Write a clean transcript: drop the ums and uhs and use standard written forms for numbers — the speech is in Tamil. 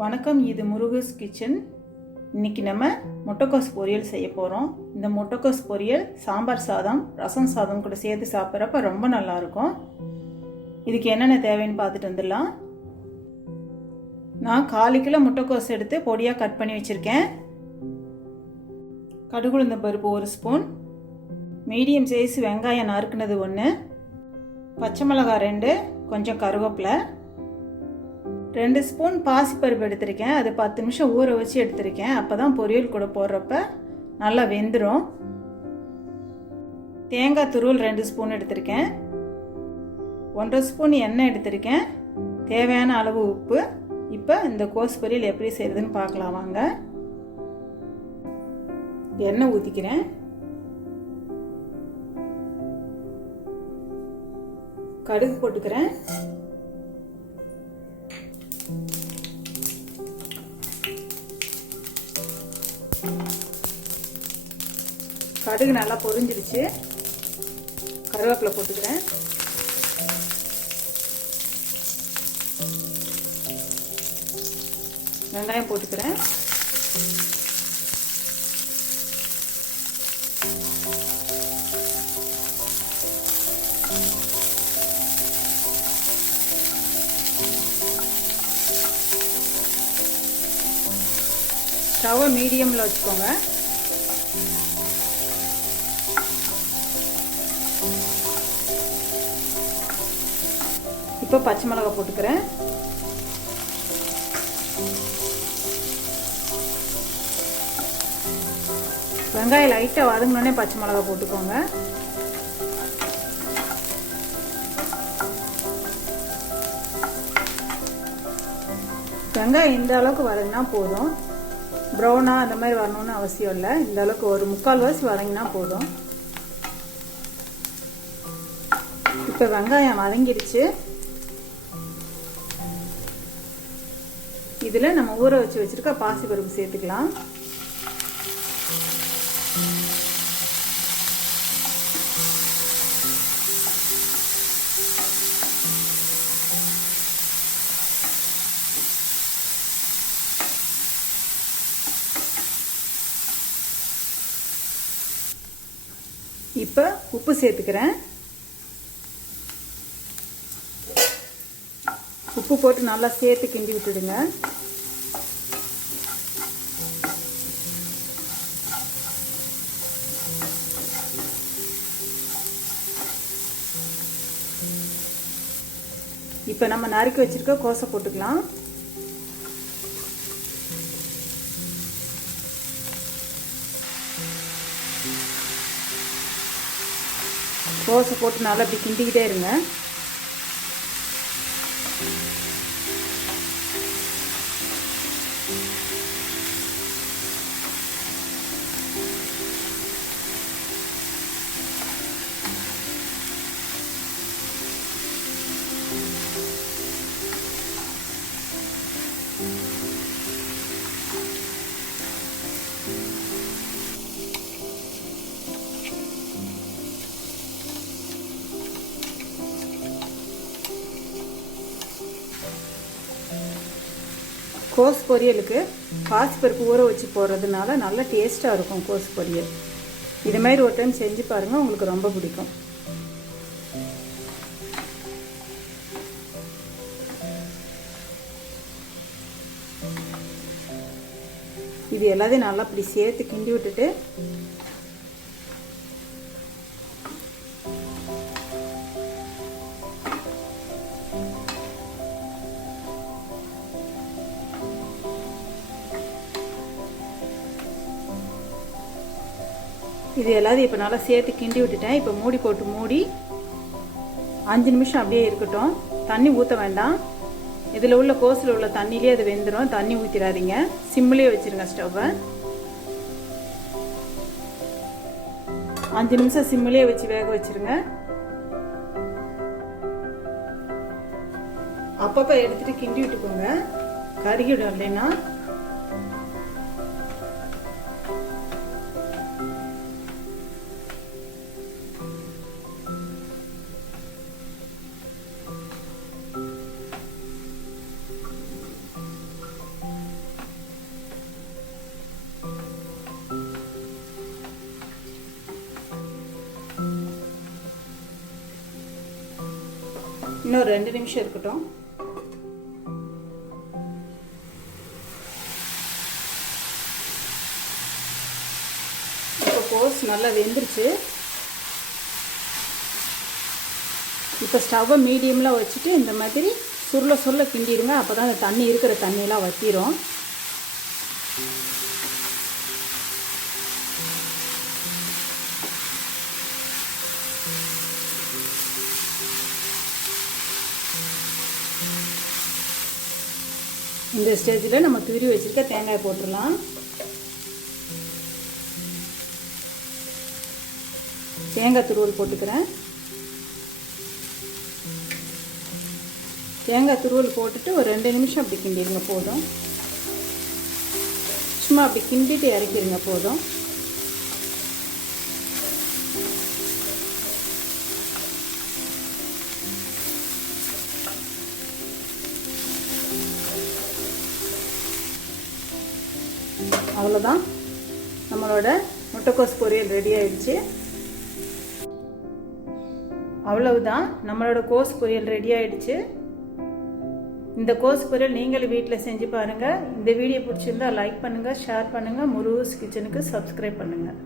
வணக்கம், இது முருகஸ் கிச்சன். இன்றைக்கி நம்ம முட்டைக்கோஸ் பொரியல் செய்ய போகிறோம். இந்த முட்டைக்கோஸ் பொரியல் சாம்பார் சாதம், ரசம் சாதம் கூட சேர்த்து சாப்பிட்றப்ப ரொம்ப நல்லாயிருக்கும். இதுக்கு என்னென்ன தேவைன்னு பார்த்துட்டு வந்துடலாம். நான் 1/4 கிலோ முட்டைக்கோஸ் எடுத்து பொடியாக கட் பண்ணி வச்சுருக்கேன். கடுகுளுந்த பருப்பு 1 ஸ்பூன், மீடியம் சைஸ் வெங்காயம் நறுக்குனது 1, பச்சை மிளகாய் 2, கொஞ்சம் கருவேப்பிலை, 2 ஸ்பூன் பாசிப்பருப்பு எடுத்திருக்கேன். அது 10 நிமிஷம் ஊற வச்சு எடுத்திருக்கேன். அப்போ தான் பொரியல் கூட போடுறப்ப நல்லா வெந்துடும். தேங்காய் துருவல் 2 ஸ்பூன் எடுத்திருக்கேன். 1.5 ஸ்பூன் எண்ணெய் எடுத்திருக்கேன். தேவையான அளவு உப்பு. இப்போ இந்த கோஸ் பொரியல் எப்படி செய்யறதுன்னு பார்க்கலாம் வாங்க. எண்ணெய் ஊற்றிக்கிறேன். கடுகு போட்டுக்கிறேன். கடுகு நல்லா பொரிஞ்சிருச்சு. கருவேப்பிலை போட்டுக்கிறேன். வெங்காயம் போட்டுக்கிறேன். ஸ்டவ்வை மீடியமில் வச்சுக்கோங்க. இப்போ பச்சை மிளகாய் போட்டுக்கிறேன். வெங்காயம் லைட்டாக வதங்கினோடனே பச்சை மிளகாய் போட்டுக்கோங்க. வெங்காயம் இந்த அளவுக்கு வதங்கினா போதும். ப்ரௌனாக அந்த மாதிரி வரணும்னு அவசியம் இல்லை. இந்த அளவுக்கு ஒரு 3/4 வாசி வதங்கினா போதும். இப்போ வெங்காயம் வதங்கிடுச்சு. இதில் நம்ம ஊற வச்சு வச்சுருக்க பாசிப்பருப்பு சேர்த்துக்கலாம். இப்போ உப்பு சேர்த்துக்கிறேன். உப்பு போட்டு நல்லா சேர்த்து கிண்டி விட்டுடுங்க. இப்போ நம்ம நறுக்கி வச்சிருக்க கோஸை போட்டுக்கலாம். கோஸை போட்டு நல்லா இப்படி கிண்டிக்கிட்டே இருங்க. கோஸ் பொரியலுக்கு பாசிப்பருப்பு ஊற வச்சு போடுறதுனால நல்ல டேஸ்ட்டாக இருக்கும் கோஸ் பொரியல். இது மாதிரி ஒரு டைம் செஞ்சு பாருங்கள், உங்களுக்கு ரொம்ப பிடிக்கும். இது எல்லாத்தையும் நல்லா இப்படி சேர்த்து கிண்டி விட்டுட்டு இது எல்லாத்தையும் இப்போ நல்லா சேர்த்து கிண்டி விட்டுட்டேன். இப்போ மூடி போட்டு மூடி 5 நிமிஷம் அப்படியே இருக்கட்டும். தண்ணி ஊற்ற வேண்டாம். இதில் உள்ள கோஸில் உள்ள தண்ணியிலே அது வெந்துடும். தண்ணி ஊற்றிடாதீங்க. சிம்மிலே வச்சுருங்க ஸ்டவ்வை. 5 நிமிஷம் சிம்மிலே வச்சு வேக வச்சுருங்க. அப்பப்போ எடுத்துகிட்டு கிண்டி விட்டுக்கோங்க, கருகிடும் இல்லைன்னா. இன்னொரு 2 நிமிஷம் இருக்கட்டும். இப்போ கோஸ் நல்லா வெந்துருச்சு. இப்போ ஸ்டவ்வை மீடியமில் வச்சுட்டு இந்த மாதிரி சுருள கிண்டிடுங்க. அப்போ தான் அந்த தண்ணி இருக்கிற தண்ணியெல்லாம் வற்றிடும். இந்த ஸ்டேஜில் நம்ம துருவி வச்சுருக்க தேங்காய் போட்டுடலாம். தேங்காய் துருவல் போட்டுக்கிறேன். தேங்காய் துருவல் போட்டுட்டு ஒரு 2 நிமிஷம் அப்படி கிண்டிடுங்க போதும். சும்மா அப்படி கிண்டிட்டு இறக்கிடுங்க போதும். அவ்வளோதான், நம்மளோட முட்டைக்கோஸ் பொரியல் ரெடி ஆயிடுச்சு. அவ்வளவுதான், நம்மளோட கோஸ் பொரியல் ரெடி ஆயிடுச்சு. இந்த கோஸ் பொரியல் நீங்களும் வீட்டில் செஞ்சு பாருங்கள். இந்த வீடியோ பிடிச்சிருந்தா லைக் பண்ணுங்கள், ஷேர் பண்ணுங்கள். முருகஸ் கிச்சனுக்கு சப்ஸ்கிரைப் பண்ணுங்கள்.